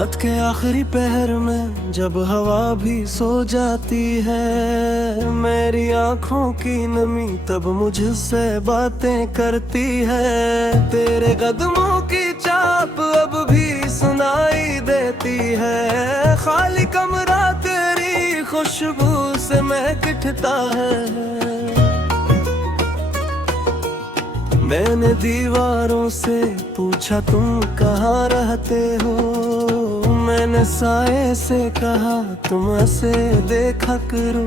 रात के आखिरी पहर में जब हवा भी सो जाती है, मेरी आंखों की नमी तब मुझसे बातें करती है। तेरे कदमों की चाप अब भी सुनाई देती है, खाली कमरा तेरी खुशबू से महक उठता है। मैंने दीवारों से पूछा तुम कहाँ रहते हो, मैंने साए से कहा तुम ऐसे देखा करो।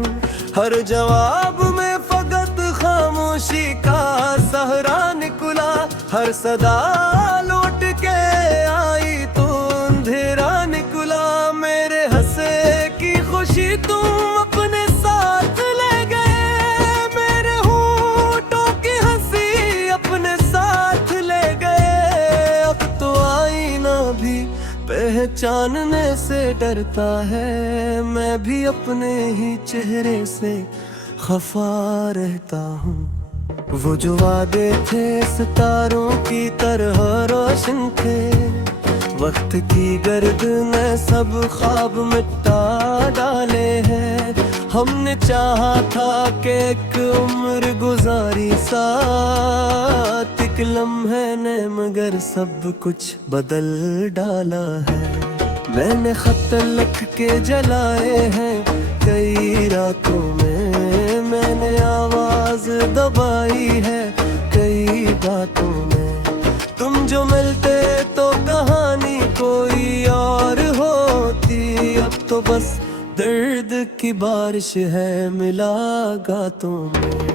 हर जवाब में फकत खामोशी का सहरा निकला, हर सदा लौट के आई तो अंधेरा निकला। मेरे हंसे की खुशी तुम अपने साथ ले गए, मेरे होठों की हंसी अपने साथ ले गए। अब तो आईना भी पहचानने से डरता है, मैं भी अपने ही चेहरे से खफा रहता हूँ। वो जो वादे थे सितारों की तरह रोशन थे, वक्त की गर्द ने सब ख्वाब मिटा डाले हैं। हमने चाहा था कि एक उम्र गुजारी साथ, एक लम्हे ने मगर सब कुछ बदल डाला है। मैंने खत लिख के जलाए हैं कई रातों में, मैंने आवाज दबाई है कई बातों में। तुम जो मिलते तो कहानी कोई और होती, अब तो बस दर्द की बारिश है मिला गातों में।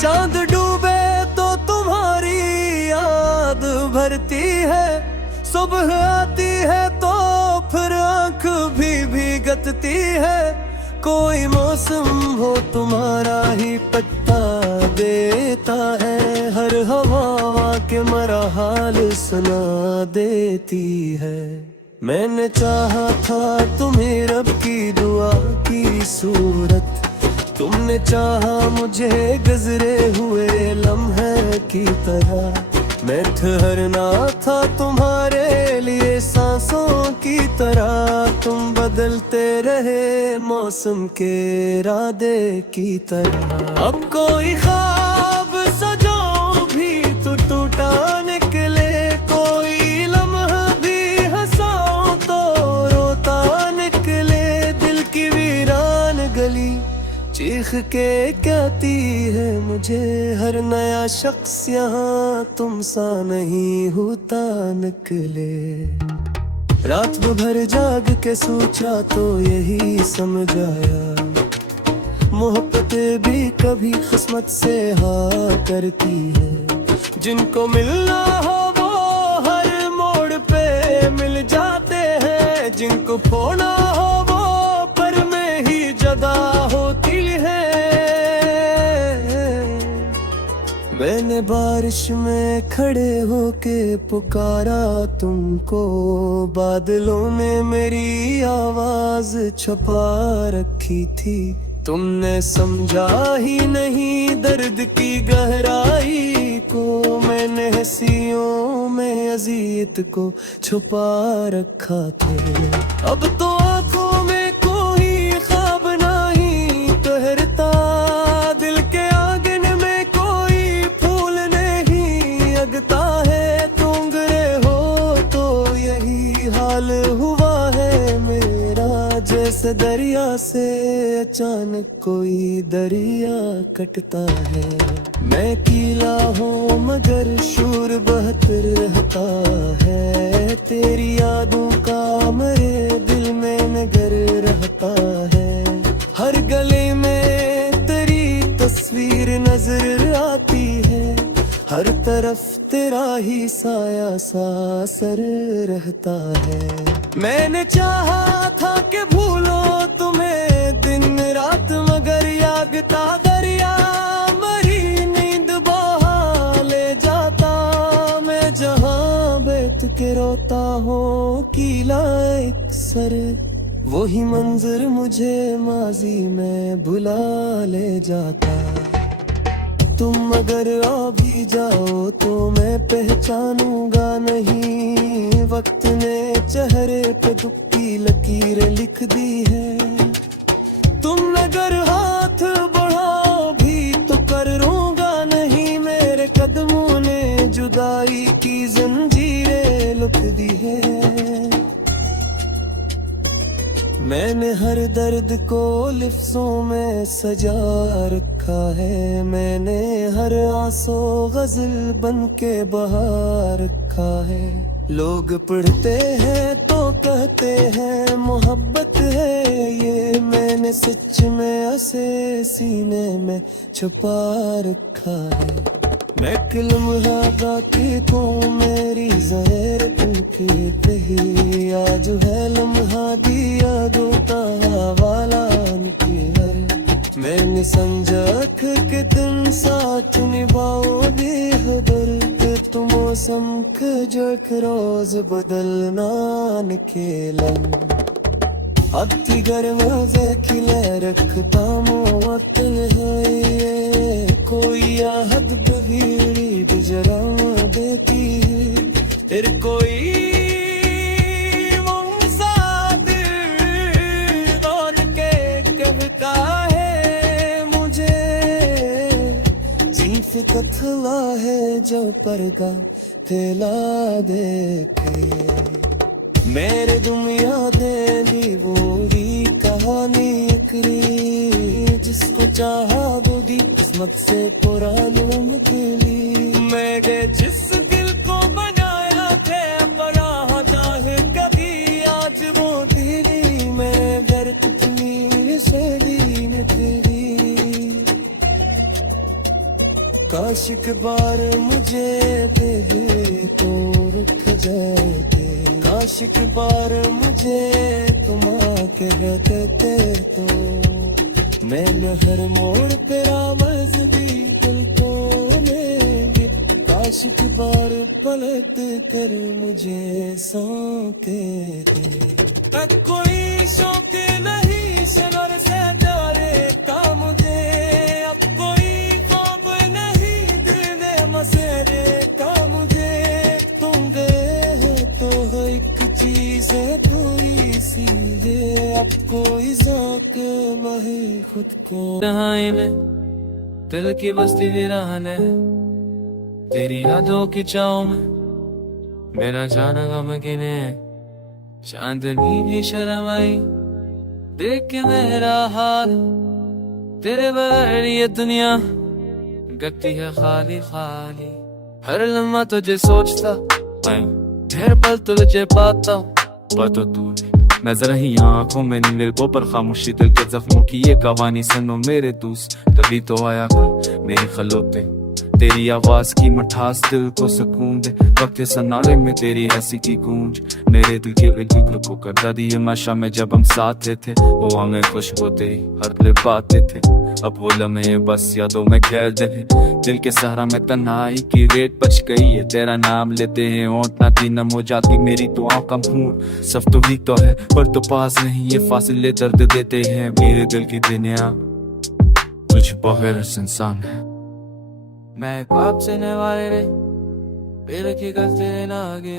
चांद डूबे तो तुम्हारी याद भरती है, सुबह आती है तो फिर आंख भी भीगती है। कोई मौसम हो तुम्हारा ही पत्ता देता है, हर हवा के मरा हाल सुना देती है। मैंने चाहा था तुम्हें रब की दुआ की सूरत, तुमने चाहा मुझे गुजरे हुए लम्हे की तरह। मैं ठहरना था तुम्हारे लिए सांसों की तरह, तुम बदलते रहे मौसम के इरादे की तरह। अब कोई ख्वाब सजो भी तो टूटा निकले, कोई लम्हा भी हंसाओ तो रोता निकले। दिल की वीरान गली चीख के कहती है मुझे, हर नया शख्स यहाँ तुम सा नहीं होता निकले। रात भर जाग के सोचा तो यही समझ आया, मोहब्बतें भी कभी किस्मत से हाँ करती है। जिनको मिलना हो वो हर मोड़ पे मिल जाते हैं, जिनको खोना हो वो पर में ही जदा होती है। मैंने बारिश में खड़े होके पुकारा तुमको, बादलों ने मेरी आवाज छुपा रखी थी। तुमने समझा ही नहीं दर्द की गहराई को, मैंने हंसियों में अज़ियत को छुपा रखा था। अब तो आंखों में कोई ख्वाब नहीं ठहरता, दिल के आंगन में कोई फूल नहीं अगता है। तुम गिरे हो तो यही हाल हुआ है मेरा, जैसे दरिया से अचानक कोई दरिया कटता है। मैं कीला हूँ मगर शूर बहत रहता है, तेरी यादों का मेरे दिल में नगर रहता है। हर गले में तेरी तस्वीर नजर आती है, हर तरफ तेरा ही साया सा असर रहता है। मैंने चाहा था कि भूलो तुम्हें दिन रात, मगर यागता दरिया मरी नींद बहा ले जाता। मैं जहाँ बैठ के रोता हूँ कीला एक सर वही मंजर मुझे माजी में बुला ले जाता। तुम अगर आ भी जाओ तो मैं पहचानूंगा नहीं। वक्त ने चेहरे पे दुख की लकीरें लिख दी है। तुम अगर हाथ बढ़ाओ भी तो कर रूंगा नहीं। मेरे कदमों ने जुदाई की जंजीरें लुक दी है। मैंने हर दर्द को लिफ्ज़ों में सजा रखा है। मैंने हर आंसू गजल बन के बहा रखा है। लोग पढ़ते हैं तो कहते हैं मोहब्बत है ये। मैंने सच में ऐसे सीने में छुपा रखा है। मैं लम्हा बाकी को मेरी ज़हर तुमकी रही। आज है लम्हा दिया दोता वाला निकल। मैंने समझा कि तुम साथ निभाओगे दर्द। तुम मौसम जक रोज बदलना निकेला। अति गर्म खिले रखता मुअत्तल है ये। कोई आहद बगीड़ी गुजरा देती है। फिर कोई के कहता है मुझे। जीफ कथला है जो परगा फैला देते। मेरे दुनिया दे दी वो भी कहानी एकरी। जिसको चाहा वो दी किस्मत से पुरानी के लिए। मैंने जिस दिल को बनाया थे बना चाहे कभी। आज वो तेरी मैं घर कितनी से दीन तेरी। काश एक बार मुझे दे दे तो रुक जाए। काश एक बार मुझे तुम आके कहते तो। मैंने हर मोड़ पे रामज़ दी दिल को लेंगे। काश एक बार पलट कर मुझे सौंपे दे। कोई शौक नहीं शनर से डाले का मुझे। अब कोई ख्वाब नहीं दिल में मसेरे का मुझे। तुम गए तो है एक चीज है थोड़ी सी ये। अब कोई ज़ौक़ नहीं खुद को। तन्हाई में दिल की बस्ती वीरान है। तेरी यादों की छाँव में मेरा जाना गमगीन है। चांदनी भी शर्म आई देख के मेरा हाल। तेरे बगैर ये दुनिया गती है खाली खाली। हर लम्हा तुझे सोचता हर पल तुझे पाता। पता तूने नजर ही आंखों में नीले को पर खामोशी दिल के जख्मों की ये कहानी सुनो मेरे दोस्त। तभी तो आया मेरी खलों पे तेरी आवाज की मठास दिल को सुकून दे। वक्त सनारे में तेरी हंसी की गूंज मेरे दिल के दिल को करता दी। माशा में जब हम साथ थे वो आंखें खुश होते हर दिल पाते थे। अब वो लम्हे बस यादों में खेल दे। दिल के सहारा में तन्हाई की रेत बच गई है। तेरा नाम लेते हैं होंठ ना दी नम हो जाती मेरी दुआओं का मूड। सब तो भी तो है पर तो पास नहीं। ये फासिले दर्द देते हैं मेरे दिल की दुनिया तुझ बगैर इंसान है। मैं ख्वाब से नवारे रे पेड़ की गलती ना आगे।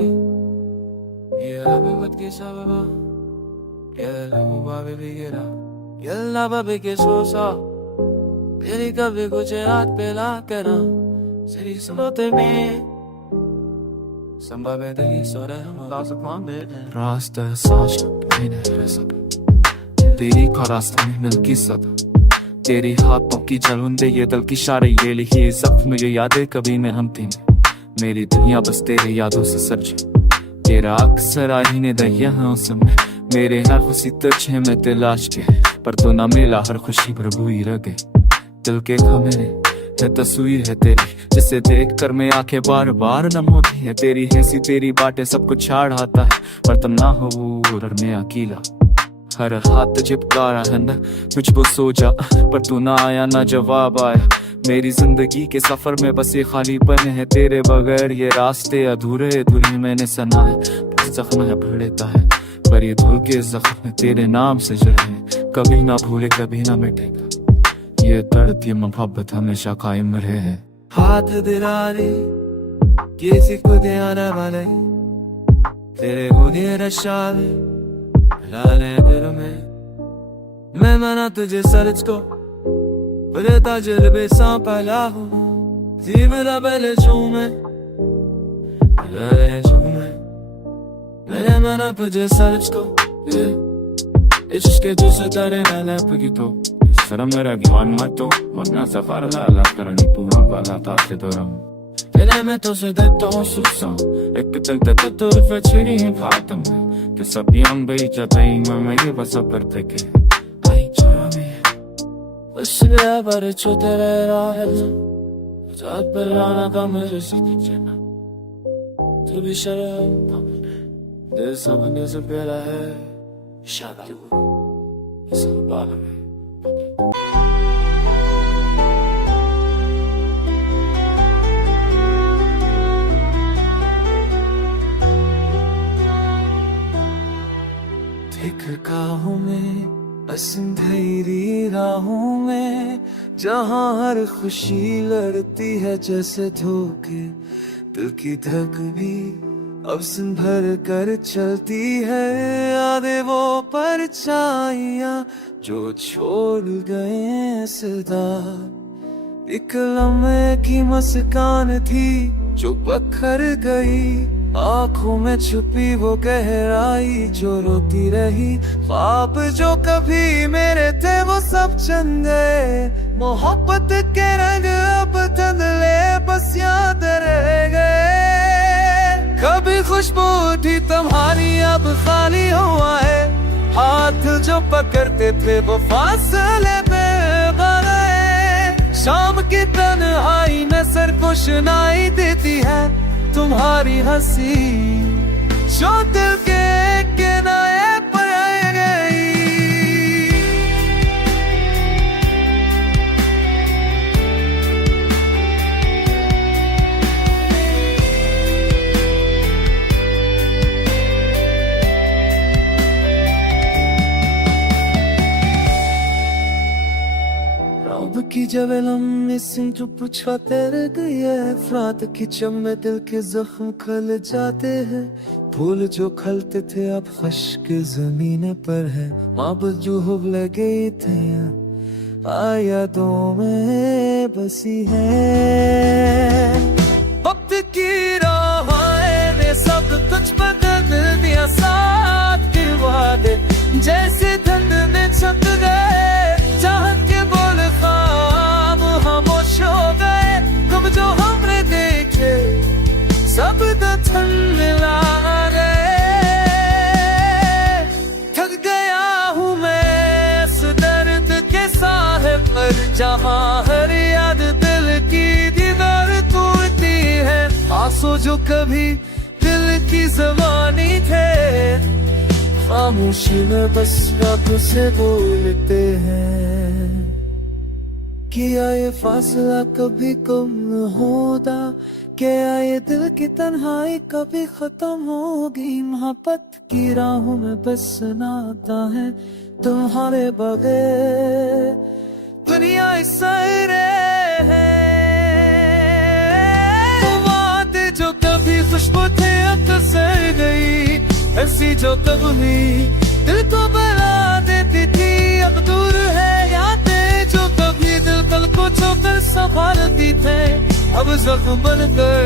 ये अभिमत की सबबा ये बाबे भी गिरा यल्ला बाबे के सोसा। तेरी कभी कुछ रात पे ला करा सिरी सुनते में संभव दही सोरा हम रास्ता साज मैंने रसा। तेरी का रास्ता में मिल की सद। तेरी हाथों की जलूंदे ये दिल की शारे ये लिखी जख्म मुझे यादें कभी में हम थी। मेरी दुनिया बस तेरी यादों से सज। तेरा अक्सर आईने दहिया है उसमें। मेरे हर खुशी तुझ है मैं तलाश के पर तो ना मिला हर खुशी प्रभु ही रह गए। दिल के खमेरे है तस्वीर है तेरी जिसे देख कर मैं आंखें बार बार नम होती है। तेरी हैसी तेरी बातें सब कुछ छाड़ आता है पर तुम ना हो और मैं अकेला। हर हाथ चिपका है न मुझको सो जा पर तू ना आया ना जवाब आया। मेरी जिंदगी के सफर में बस ये खालीपन है। तेरे बगैर ये रास्ते अधूरे अधूरे मैंने सना है जख्म है भड़ता है पर ये धुल के जख्म तेरे नाम से जले, कभी ना भूले कभी ना मिटेगा ये दर्द, ये मोहब्बत हमेशा कायम रहे। हाथ दिलारे किसी को दे आने वाले, तेरे को दिए रशाल लाले दिल में। मैं मना तुझे सर्च को बड़े ताजल बेसा पहला हूँ, जी मेरा पहले झूमे मैंने मना तुझे सर्च को इश्क के तुझसे तारे ना लपकी तो शर्म मेरा गिवान मत तो वरना सफर लाला करनी पूरा वाला ताके तो रहा Elemento se detto sul son e che te detto facili in fatum che sappiamo bene già bene ma mai passa per te che ai giorni lasciare per ciottere la hezza già per la come se si dice tu bi shara de sabne se pela hai shada se bala गाहों में असंधेरी राहों में जहाँ हर खुशी लड़ती है जैसे धोखे, दिल की धक भी अब सिन भर कर चलती है। यादें वो परछाइयाँ जो छोड़ गए सदा, एक लम्हे की मुस्कान थी जो पत्थर गई, आँखों में छुपी वो गहराई जो रोती रही। ख्वाब जो कभी मेरे थे वो सब चंद गए, मोहब्बत के रंग अब धुंधले बस याद रह गए। कभी खुशबू थी तुम्हारी अब खाली हुआ है, हाथ जो पकड़ते थे वो फासले पे गए। शाम की तन्हाई नजर को सुनाई देती है तुम्हारी हंसी जो दिल के किनारे पर आ गई। रब की जब लम्हे सिंह जो पूछा तेरे गई है, अफरात की चम में दिल के जख्म खल जाते हैं। फूल जो खलते थे अब खश्क जमीन पर है, मोहब्बत जो हुब लगे थे यादों में बसी है। वक्त की राहें ने सब कुछ बदल दिया, साथ के वादे जैसे धंध में छप गए। चाहत के बोल खाम खामोश हो गए, कब जो हमने देखे सब दथन मिला गए। थक गया हूँ मैं इस दर्द के साहिब पर, जहाँ हर याद दिल की दीवार तोड़ती है। आंसू जो कभी दिल की ज़बानी थे, खामोशी में बस रब से बोलते हैं। क्या ये फासला कभी कम न होता, क्या ये दिल की तन्हाई कभी खत्म होगी। मोहब्बत की राहों में बस नाता है तुम्हारे बगैर दुनिया सरे है। वादे जो कभी खुशबू थे अब सर गई, ऐसी जो कभी दिल को बना देती थी अब दूर है। यादें जो कभी दिल को छूकर संभालती थे अब जख्म बनकर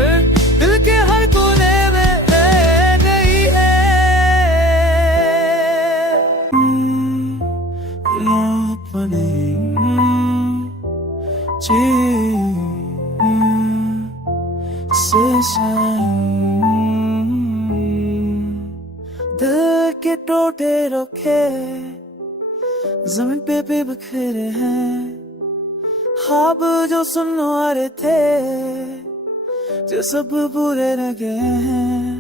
दिल के हर कोने में रह गई है। अपने दिल के टोटे रखे जमीन पे बिखरे हैं, ख्वाब जो सुनने वाले थे जो सब बुरे लगे हैं।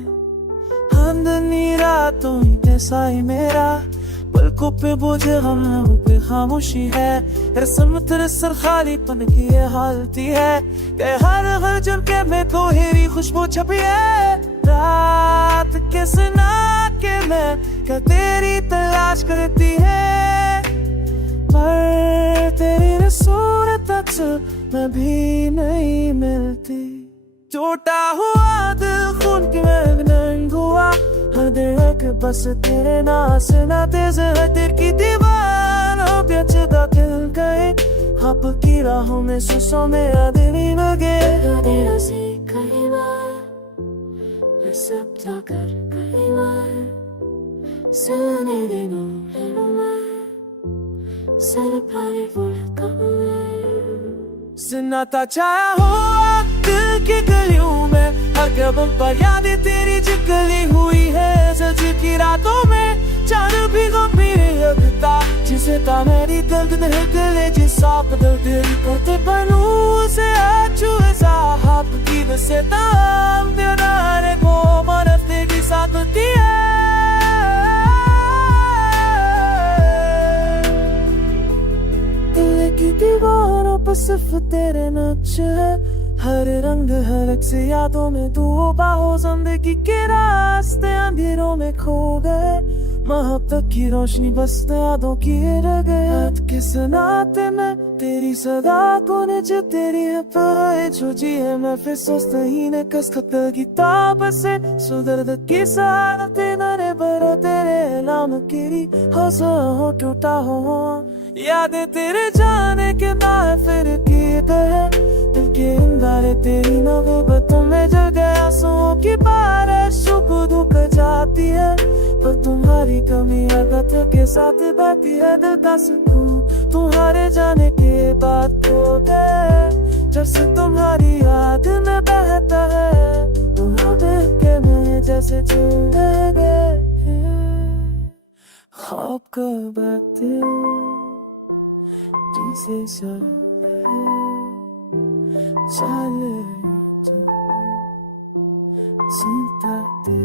हमदनी रातों जैसा ही मेरा, पलकों पे बोझे हम पे खामोशी है। रस्म तेरे सर खालीपन की ये हालती है, कि हर झुमके में कोई खुशबू छपी है। रात के सुना के मैं क्या तेरी तलाश करती है, पर तेरी सूरत में भी नहीं मिलती। टूटा हुआ दिल खून की मैग्नेट हुआ, हर धड़क बस तेरे नास ना तेज है दिल की दीवार। अब ये जगह खिल गए आप की राहों में सुसों में आदमी लगे। तेरा से कई बार मैं सब जाकर कई बार सुने दिनों में सर भारी बोलता हूँ। सन्नाटा छाया हुआ दिल की गलियों में, हर कदम पर यादें तेरी जली हुई है। सच की रातों में चांद भी गंभीर लगता, जिसे था मेरी दर्द नहीं गले जिस आप दर्द करते बनूं से आजू ऐसा हाथ की बसे ताम तेरे को मरद तेरी साथ होती है। दिल की दीवारों पर सिर्फ तेरे नक्श है, हर रंग हर अक्स यादों में डूबा हो। जिंदगी के रास्ते अंधेरों में खो गए, मोहब्बत की रोशनी बस यादों की रह गए। रात के सनाते में तेरी सदा को जो तेरी है जो जी है मैं फिर सोचता ही ने कस खतर की ताब से सुदर्द की सारते नरे बरो तेरे नाम की हो टूटा हो। यादें तेरे जाने के ना फिर किए गए, दिल के अंगारे तेरी नौबतों में जल गया। आंसुओं की बारिश सुख दुख जाती है, पर तुम्हारी कमी आदत के साथ बहती है। दिल का सुकून तुम्हारे जाने के बाद खो गए, जब से तुम्हारी याद में बहता है तुम दिल के में जैसे चूम गए। ख्वाब को बातें जिसे चले सुनता दे,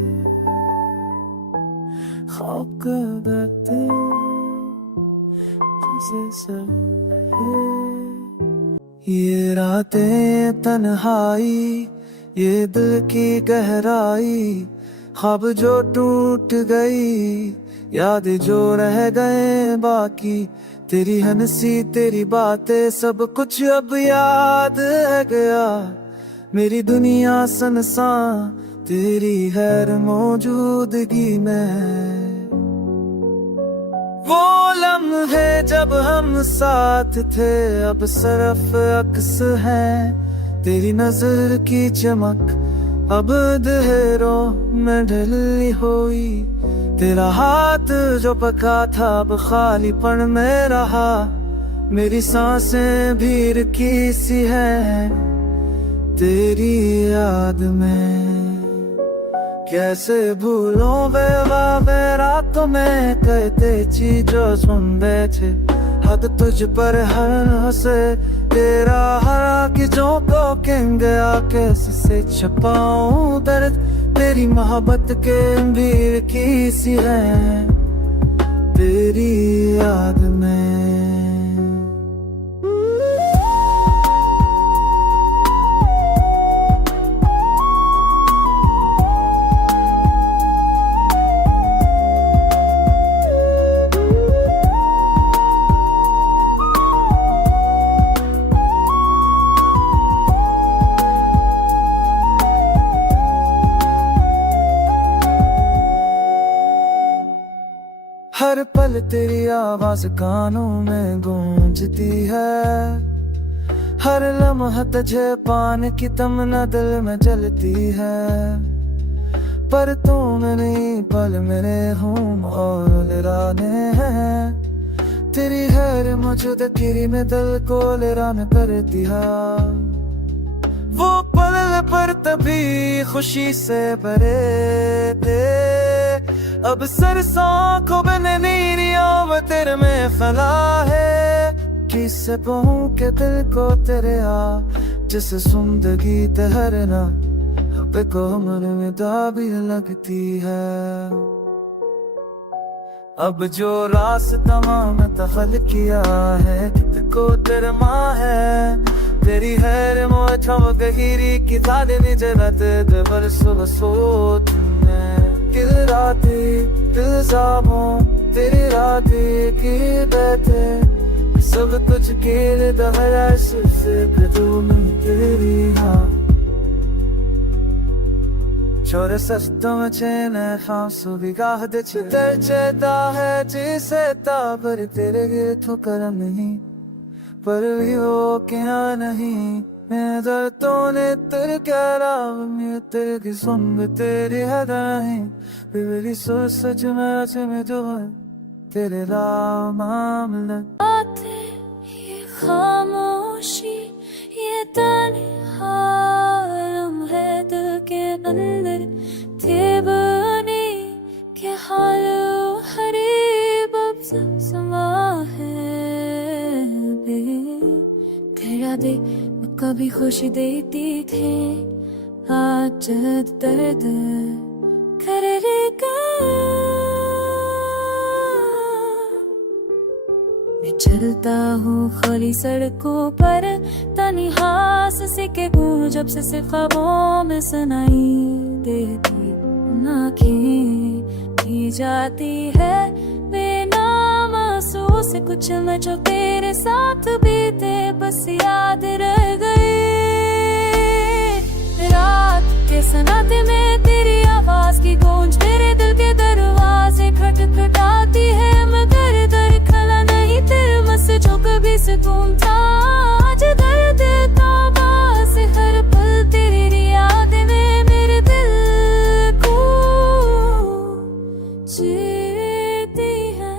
ख्वाब को बातें जिसे ये रातें तन्हाई, ये दिल की गहराई, ख्वाब जो टूट गई, याद जो रह गए बाकी। तेरी हंसी तेरी बातें सब कुछ अब याद है गया। मेरी दुनिया सनसान तेरी गैर मौजूदगी में। वो लम्हे जब हम साथ थे अब सिर्फ अक्स है, तेरी नजर की चमक अब अंधेरों में ढली हुई। तेरा हाथ जो पका था अब खालीपन में रहा, मेरी सांसें भीड़ की सी है तेरी याद में। कैसे भूलों वे रातों में कहते चीजों सुन बैठे, हद तुझ पर हर हंसे तेरा हरा की जो को कह गया। कैसे से छुपाऊं दर्द तेरी मोहब्बत के भीड़ की सी है तेरी याद में। हर पल तेरी आवाज कानों में गूंजती है, हर लम्हा तुझे पाने की तमन्ना दिल में जलती है। पर तुम नहीं पल मेरे हूँ और लहराने हैं, तेरी हर मौजूदगी में दिल को लहराने कर दिया। वो पल पर तभी खुशी से भरे थे, अब सरसों को बने नीरियों तेरे में फला है। किससे कहूँ के दिल को तेरे जिस जिंदगी तहरना अब को मन में दाबी लगती है। अब जो रास्ता मैंने तखल किया है को तेरे माँ है, तेरी हैर मोहब्बत गहीरी की ताले निजरत दबर सुबह सोच में। किल राते इल्जामों तेरे राते की बैठे सब कुछ खेल दहरा सिर्फ तुम तेरी हाँ छोरे सस्तम चैन फांसु बिगाह दे चितर चेता है जिसे ताबर तेरे गिर ठोकर नहीं पर भी वो क्या नहीं मैं दर्दों ने तेरे क्या राम में तेरे की सुंग तेरी हदाएं मेरी सोच सच में आज में जो है तेरे राम मामला ये खामोशी ये तन्हाई है दिल के अंदर थे बने के हाल हरीब अब समा है बे तेरा दे कभी खुशी देती थे आज दर्द करेगा मैं चलता हूँ खाली सड़कों पर तन्हास से के गूंज जब से ख्वाबों में सुनाई देती आँखें भी जाती है बिना महसूस कुछ में जो तेरे साथ बीते बस याद रह गई रात के सन्नाटे में तेरी आवाज की गूंज मेरे दिल के दरवाजे खटखटाती है मगर दर खला नहीं तेरे मस जो कभी सुकून था आज दर्द का बास हर पल तेरी याद में मेरे दिल को जीती है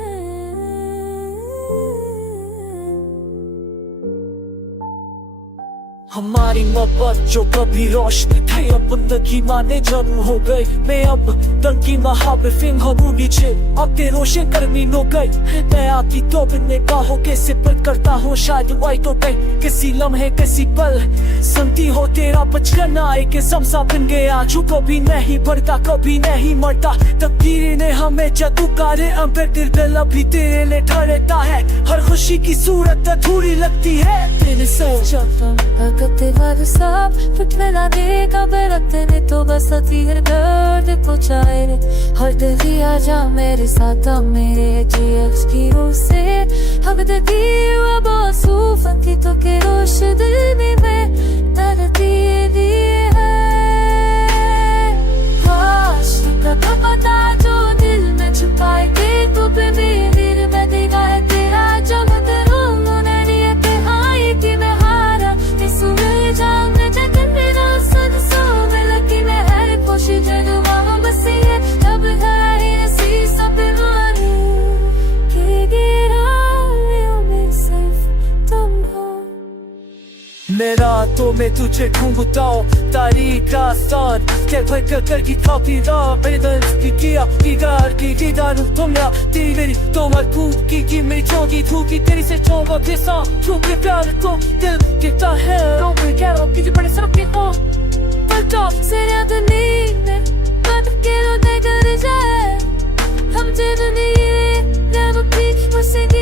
हमारी मोहब्बत जो कभी रोशनी थी अब जिंदगी माने जन्म हो गई मैं अब तंगी महाबिफिंग हूँ नीचे अब ते रोशे करनी नो गई मैं आती तो बिन्ने बाहों के सिपर करता हूँ शायद वाई तो गई किसी लम्हे किसी पल सुनती हो तेरा बचपना आए के समसा बन गया जो कभी नहीं बढ़ता कभी नहीं मरता तकदीर ने हमें जादूकारे अंबर दिल अभी तेरे लिए ठहरता है हर खुशी की सूरत अधूरी लगती है तेरे सोच करते बार सब कुछ मिला देगा बरकते ने तो बस है दर्द को चाहे हर दिल दिया जा मेरे साथ अब मेरे जीएक्स की रूह से हक दी अब सूफन की तो के रोश दिल में मैं दर्द दी है काश का पता जो दिल में छुपाए के तो पे मेरे में देगा है तेरा जगत उन्होंने लिए ते हाई थी मैं हारा मेरा तो मैं तुझे ढूंढता हूँ तारीख दास्तान क्या भर कर की काफी की किया की दीदार तुमने तेरी तो मरकूब की मेरी चौकी थूकी तेरी से चौबा के साथ छुप के प्यार को दिल कहता है तो मैं क्या की बड़े सब के हो पलटो से याद नहीं मैं बात के रो दे कर जाए हम जरूरी है जब भी मुझसे